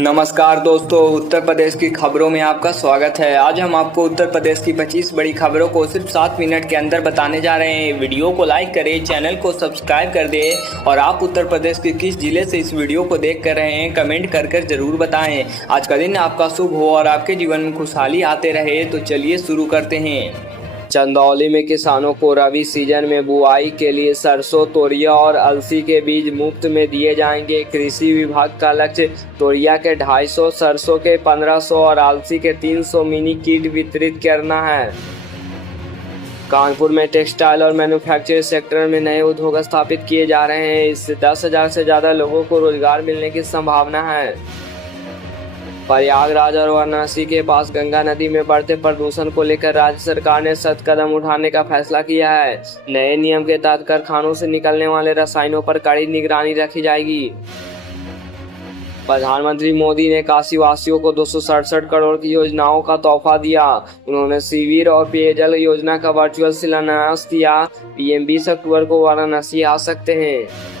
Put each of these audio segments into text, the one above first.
नमस्कार दोस्तों, उत्तर प्रदेश की खबरों में आपका स्वागत है। आज हम आपको उत्तर प्रदेश की 25 बड़ी खबरों को सिर्फ 7 मिनट के अंदर बताने जा रहे हैं। वीडियो को लाइक करें, चैनल को सब्सक्राइब कर दें और आप उत्तर प्रदेश के किस जिले से इस वीडियो को देख कर रहे हैं कमेंट कर जरूर बताएं। आज का दिन आपका शुभ हो और आपके जीवन में खुशहाली आते रहे। तो चलिए शुरू करते हैं। चंदौली में किसानों को रबी सीजन में बुआई के लिए सरसों, तोरिया और अलसी के बीज मुफ्त में दिए जाएंगे। कृषि विभाग का लक्ष्य तोरिया के 250, सरसों के 1500 और अलसी के 300 मिनी किट वितरित करना है। कानपुर में टेक्सटाइल और मैन्युफैक्चरिंग सेक्टर में नए उद्योग स्थापित किए जा रहे हैं। इससे 10,000 से ज़्यादा लोगों को रोजगार मिलने की संभावना है। प्रयागराज और वाराणसी के पास गंगा नदी में बढ़ते प्रदूषण को लेकर राज्य सरकार ने सख्त कदम उठाने का फैसला किया है। नए नियम के तहत कारखानों से निकलने वाले रसायनों पर कड़ी निगरानी रखी जाएगी। प्रधानमंत्री मोदी ने काशी वासियों को 267 करोड़ की योजनाओं का तोहफा दिया। उन्होंने शिविर और पेयजल योजना का वर्चुअल शिलान्यास किया। पीएम 20 अक्टूबर को वाराणसी आ सकते हैं।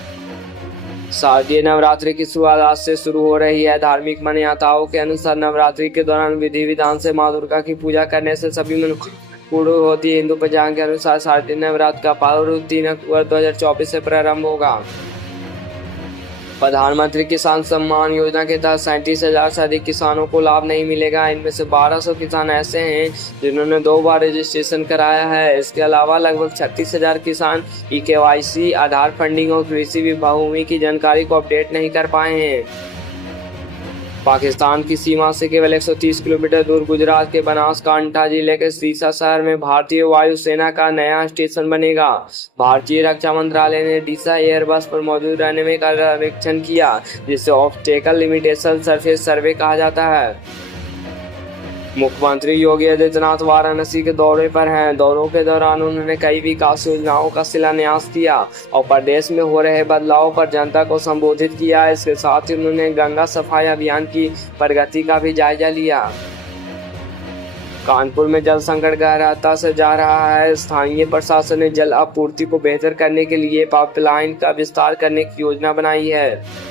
शारदीय नवरात्रि की शुरुआत आज से शुरू हो रही है। धार्मिक मान्यताओं के अनुसार नवरात्रि के दौरान विधि विधान से मां दुर्गा की पूजा करने से सभी मनोकामनाएं पूर्ण होती है। हिंदू पंचांग के अनुसार शारदीय नवरात्र का पर्व 3 अक्टूबर 2024 से प्रारंभ होगा। प्रधानमंत्री किसान सम्मान योजना के तहत 37,000 से अधिक किसानों को लाभ नहीं मिलेगा। इनमें से 1200 किसान ऐसे हैं जिन्होंने 2 बार रजिस्ट्रेशन कराया है। इसके अलावा लगभग 36,000 किसान KYC, आधार फंडिंग और कृषि भूमि की जानकारी को अपडेट नहीं कर पाए हैं। पाकिस्तान की सीमा से केवल 130 किलोमीटर दूर गुजरात के बनासकांठा जिले के सीसा शहर में भारतीय वायुसेना का नया स्टेशन बनेगा। भारतीय रक्षा मंत्रालय ने डीसा एयरबस पर मौजूद रनवे का सर्वेक्षण किया, जिसे ऑब्स्टेकल लिमिटेशन सरफेस सर्वे कहा जाता है। मुख्यमंत्री योगी आदित्यनाथ वाराणसी के दौरे पर हैं। दौरों के दौरान उन्होंने कई विकास योजनाओं का शिलान्यास किया और प्रदेश में हो रहे बदलाव पर जनता को संबोधित किया। इसके साथ ही उन्होंने गंगा सफाई अभियान की प्रगति का भी जायजा लिया। कानपुर में जल संकट गहराता से जा रहा है। स्थानीय प्रशासन ने जल आपूर्ति को बेहतर करने के लिए पाइपलाइन का विस्तार करने की योजना बनाई है।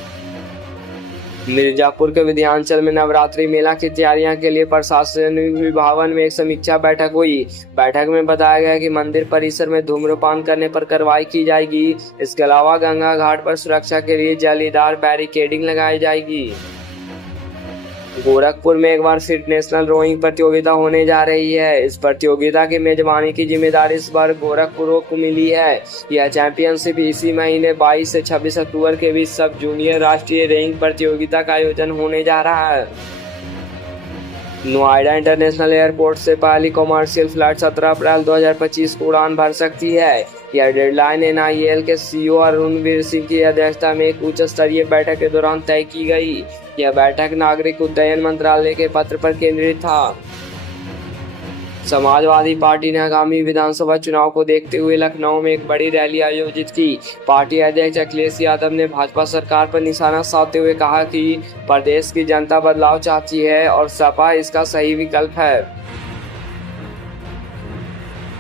मिर्जापुर के विंध्याचल में नवरात्रि मेला की तैयारियों के लिए प्रशासनिक भवन में एक समीक्षा बैठक हुई। बैठक में बताया गया कि मंदिर परिसर में धूम्रपान करने पर कार्रवाई की जाएगी। इसके अलावा गंगा घाट पर सुरक्षा के लिए जालीदार बैरिकेडिंग लगाई जाएगी। गोरखपुर में एक बार फिर नेशनल रोइंग प्रतियोगिता होने जा रही है। इस प्रतियोगिता की मेजबानी की जिम्मेदारी इस बार गोरखपुर को मिली है। यह चैंपियनशिप इसी महीने 22 से 26 अक्टूबर के बीच सब जूनियर राष्ट्रीय रोइंग प्रतियोगिता का आयोजन होने जा रहा है। नोएडा इंटरनेशनल एयरपोर्ट से पहली कॉमर्शियल फ्लाइट 17 अप्रैल 2025 को उड़ान भर सकती है। यह डेडलाइन NIL के CEO अरुणवीर सिंह की अध्यक्षता में एक उच्च स्तरीय बैठक के दौरान तय की गई। यह बैठक नागरिक उड्डयन मंत्रालय के पत्र पर केंद्रित था। समाजवादी पार्टी ने आगामी विधानसभा चुनाव को देखते हुए लखनऊ में एक बड़ी रैली आयोजित की। पार्टी अध्यक्ष अखिलेश यादव ने भाजपा सरकार पर निशाना साधते हुए कहा कि प्रदेश की जनता बदलाव चाहती है और सपा इसका सही विकल्प है।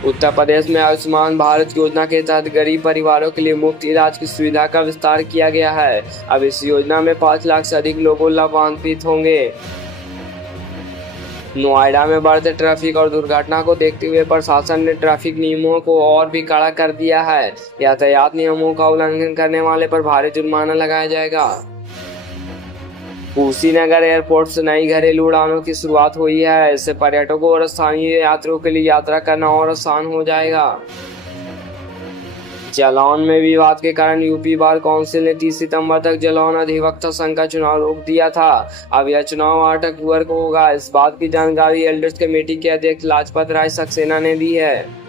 उत्तर प्रदेश में आयुष्मान भारत योजना के तहत गरीब परिवारों के लिए मुफ्त इलाज की सुविधा का विस्तार किया गया है। अब इस योजना में 5 लाख से अधिक लोग लाभान्वित होंगे। नोएडा में बढ़ते ट्रैफिक और दुर्घटना को देखते हुए प्रशासन ने ट्रैफिक नियमों को और भी कड़ा कर दिया है। यातायात नियमों का उल्लंघन करने वाले पर भारी जुर्माना लगाया जाएगा। कुशीनगर एयरपोर्ट से नई घरेलू उड़ानों की शुरुआत हुई है। इससे पर्यटकों और स्थानीय यात्रियों के लिए यात्रा करना और आसान हो जाएगा। जालौन में विवाद के कारण यूपी बार काउंसिल ने 30 सितंबर तक जालौन अधिवक्ता संघ का चुनाव रोक दिया था। अब यह चुनाव 8 अक्टूबर को होगा। इस बात की जानकारी एल्डर्स कमेटी के अध्यक्ष लाजपत राय सक्सेना ने दी है।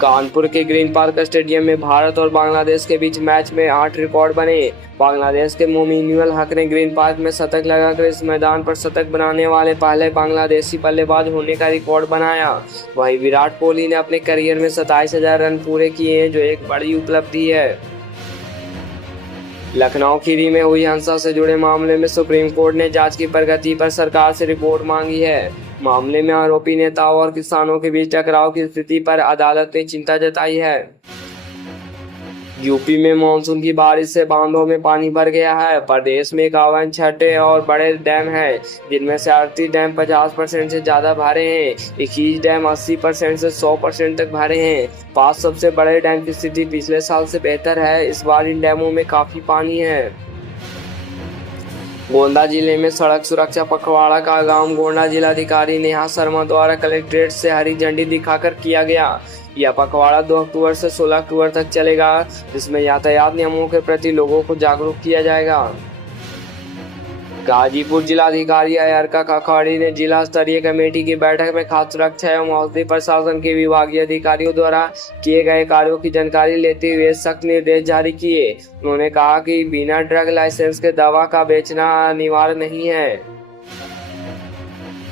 कानपुर के ग्रीन पार्क स्टेडियम में भारत और बांग्लादेश के बीच मैच में 8 रिकॉर्ड बने। बांग्लादेश के मोमिनुल हक ने ग्रीन पार्क में शतक लगाकर इस मैदान पर शतक बनाने वाले पहले बांग्लादेशी बल्लेबाज होने का रिकॉर्ड बनाया। वहीं विराट कोहली ने अपने करियर में 27,000 रन पूरे किए हैं, जो एक बड़ी उपलब्धि है। लखनऊ खीरी में हुई हिंसा से जुड़े मामले में सुप्रीम कोर्ट ने जांच की प्रगति पर सरकार से रिपोर्ट मांगी है। मामले में आरोपी नेताओं और किसानों के बीच टकराव की स्थिति पर अदालत ने चिंता जताई है। यूपी में मानसून की बारिश से बांधों में पानी भर गया है। प्रदेश में 51 छोटे और बड़े डैम हैं, जिनमें से 38 डैम 50% से ज्यादा भरे हैं। 21 डैम 80% से 100% तक भरे हैं। 5 सबसे बड़े डैम की स्थिति पिछले साल से बेहतर है। इस बार इन डैमों में काफी पानी है। गोंडा जिले में सड़क सुरक्षा पखवाड़ा का आगाम गोंडा जिलाधिकारी नेहा शर्मा द्वारा कलेक्ट्रेट से हरी झंडी दिखाकर किया गया। यह पखवाड़ा 2 अक्टूबर से 16 अक्टूबर तक चलेगा, जिसमें यातायात नियमों के प्रति लोगों को जागरूक किया जाएगा। गाजीपुर जिलाधिकारी अयरका काकाड़ी ने जिला स्तरीय कमेटी की बैठक में खाद्य सुरक्षा एवं औषधि प्रशासन के विभागीय अधिकारियों द्वारा किए गए कार्यों की जानकारी लेते हुए सख्त निर्देश जारी किए। उन्होंने कहा कि बिना ड्रग लाइसेंस के दवा का बेचना अनिवार्य नहीं है।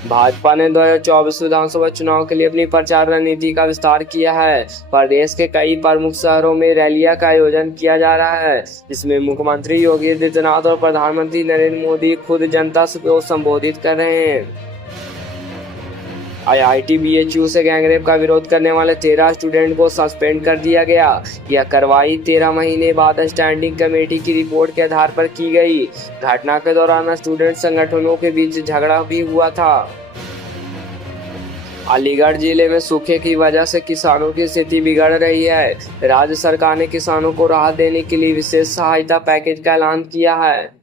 भाजपा ने 2024 विधानसभा चुनाव के लिए अपनी प्रचार रणनीति का विस्तार किया है। प्रदेश के कई प्रमुख शहरों में रैलियां का आयोजन किया जा रहा है, जिसमें मुख्यमंत्री योगी आदित्यनाथ और प्रधानमंत्री नरेंद्र मोदी खुद जनता को संबोधित कर रहे हैं। IIT BHU से गैंगरेप का विरोध करने वाले 13 स्टूडेंट को सस्पेंड कर दिया गया। यह कार्रवाई 13 महीने बाद स्टैंडिंग कमेटी की रिपोर्ट के आधार पर की गई। घटना के दौरान स्टूडेंट संगठनों के बीच झगड़ा भी हुआ था। अलीगढ़ जिले में सूखे की वजह से किसानों की स्थिति बिगड़ रही है। राज्य सरकार ने किसानों को राहत देने के लिए विशेष सहायता पैकेज का ऐलान किया है।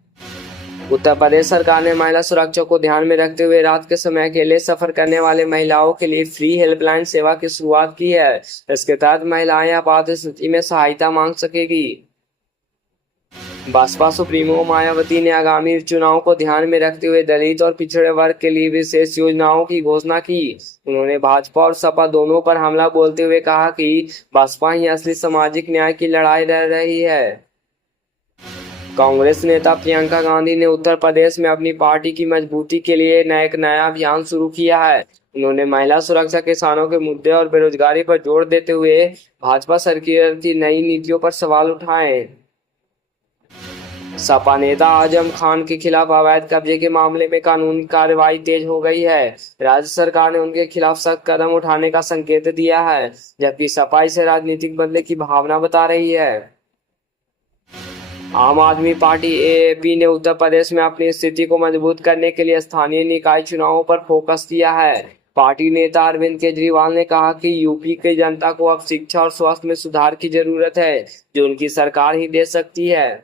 उत्तर प्रदेश सरकार ने महिला सुरक्षा को ध्यान में रखते हुए रात के समय अकेले सफर करने वाले महिलाओं के लिए फ्री हेल्पलाइन सेवा की शुरुआत की है। इसके तहत महिलाएं आपात स्थिति में सहायता मांग सकेगी। बसपा सुप्रीमो मायावती ने आगामी चुनाव को ध्यान में रखते हुए दलित और पिछड़े वर्ग के लिए विशेष योजनाओं की घोषणा की। उन्होंने भाजपा और सपा दोनों पर हमला बोलते हुए कहा कि बसपा ही असली सामाजिक न्याय की लड़ाई लड़ रही है। कांग्रेस नेता प्रियंका गांधी ने उत्तर प्रदेश में अपनी पार्टी की मजबूती के लिए एक नया अभियान शुरू किया है। उन्होंने महिला सुरक्षा, किसानों के मुद्दे और बेरोजगारी पर जोर देते हुए भाजपा सरकार की नई नीतियों पर सवाल उठाए। सपा नेता आजम खान के खिलाफ अवैध कब्जे के मामले में कानूनी कार्रवाई तेज हो गई है। राज्य सरकार ने उनके खिलाफ सख्त कदम उठाने का संकेत दिया है, जबकि सपा इसे राजनीतिक बदले की भावना बता रही है। आम आदमी पार्टी AAP ने उत्तर प्रदेश में अपनी स्थिति को मजबूत करने के लिए स्थानीय निकाय चुनावों पर फोकस किया है। पार्टी नेता अरविंद केजरीवाल ने कहा कि यूपी की जनता को अब शिक्षा और स्वास्थ्य में सुधार की जरूरत है, जो उनकी सरकार ही दे सकती है।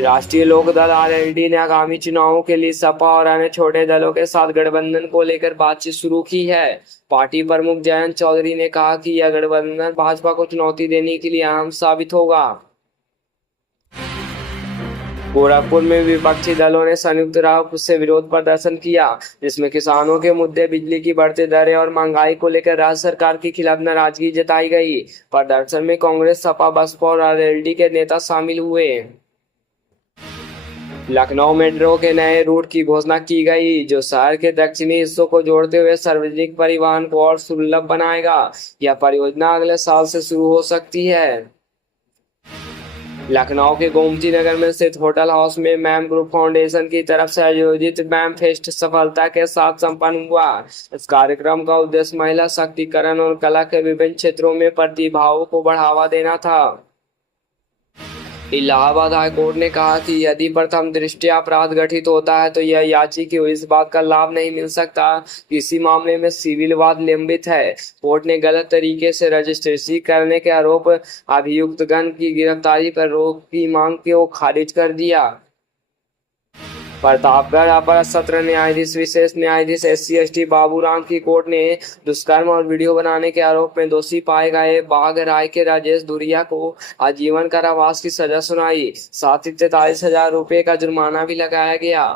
राष्ट्रीय लोकदल RLD ने आगामी चुनावों के लिए सपा और अन्य छोटे दलों के साथ गठबंधन को लेकर बातचीत शुरू की है। पार्टी प्रमुख जयंत चौधरी ने कहा कि यह गठबंधन भाजपा को चुनौती देने के लिए अहम साबित होगा। गोरखपुर में विपक्षी दलों ने संयुक्त रूप से विरोध प्रदर्शन किया, जिसमें किसानों के मुद्दे, बिजली की बढ़ती दरें और महंगाई को लेकर राज्य सरकार के खिलाफ नाराजगी जताई गई। प्रदर्शन में कांग्रेस, सपा, बसपा और RLD के नेता शामिल हुए। लखनऊ मेट्रो के नए रूट की घोषणा की गई, जो शहर के दक्षिणी हिस्सों को जोड़ते हुए सार्वजनिक परिवहन को और सुलभ बनाएगा। यह परियोजना अगले साल से शुरू हो सकती है। लखनऊ के गोमती नगर में स्थित होटल हाउस में मैम ग्रुप फाउंडेशन की तरफ से आयोजित मैम फेस्ट सफलता के साथ संपन्न हुआ। इस कार्यक्रम का उद्देश्य महिला सशक्तिकरण और कला के विभिन्न क्षेत्रों में प्रतिभाओं को बढ़ावा देना था। इलाहाबाद हाईकोर्ट ने कहा कि यदि प्रथम दृष्टया अपराध घटित होता है तो यह याचिका की इस बात का लाभ नहीं मिल सकता। इसी मामले में सिविल वाद लंबित है। कोर्ट ने गलत तरीके से रजिस्ट्रेशन करने के आरोप अभियुक्तगण की गिरफ्तारी पर रोक की मांग को खारिज कर दिया। प्रतापगढ़ अपर सत्र न्यायाधीश विशेष न्यायाधीश SC/ST बाबूराम की कोर्ट ने दुष्कर्म और वीडियो बनाने के आरोप में दोषी पाए गए बाघ राय के राजेश धुरिया को आजीवन कारावास की सजा सुनाई। साथ ही 43,000 रुपये का जुर्माना भी लगाया गया।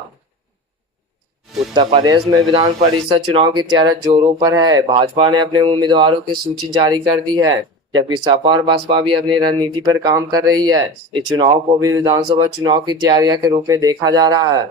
उत्तर प्रदेश में विधान परिषद चुनाव की तैयारी जोरों पर है। भाजपा ने अपने उम्मीदवारों की सूची जारी कर दी है, जबकि सपा और बसपा भी अपनी रणनीति पर काम कर रही है। इस चुनाव को भी विधानसभा चुनाव की तैयारियां के रूप में देखा जा रहा है।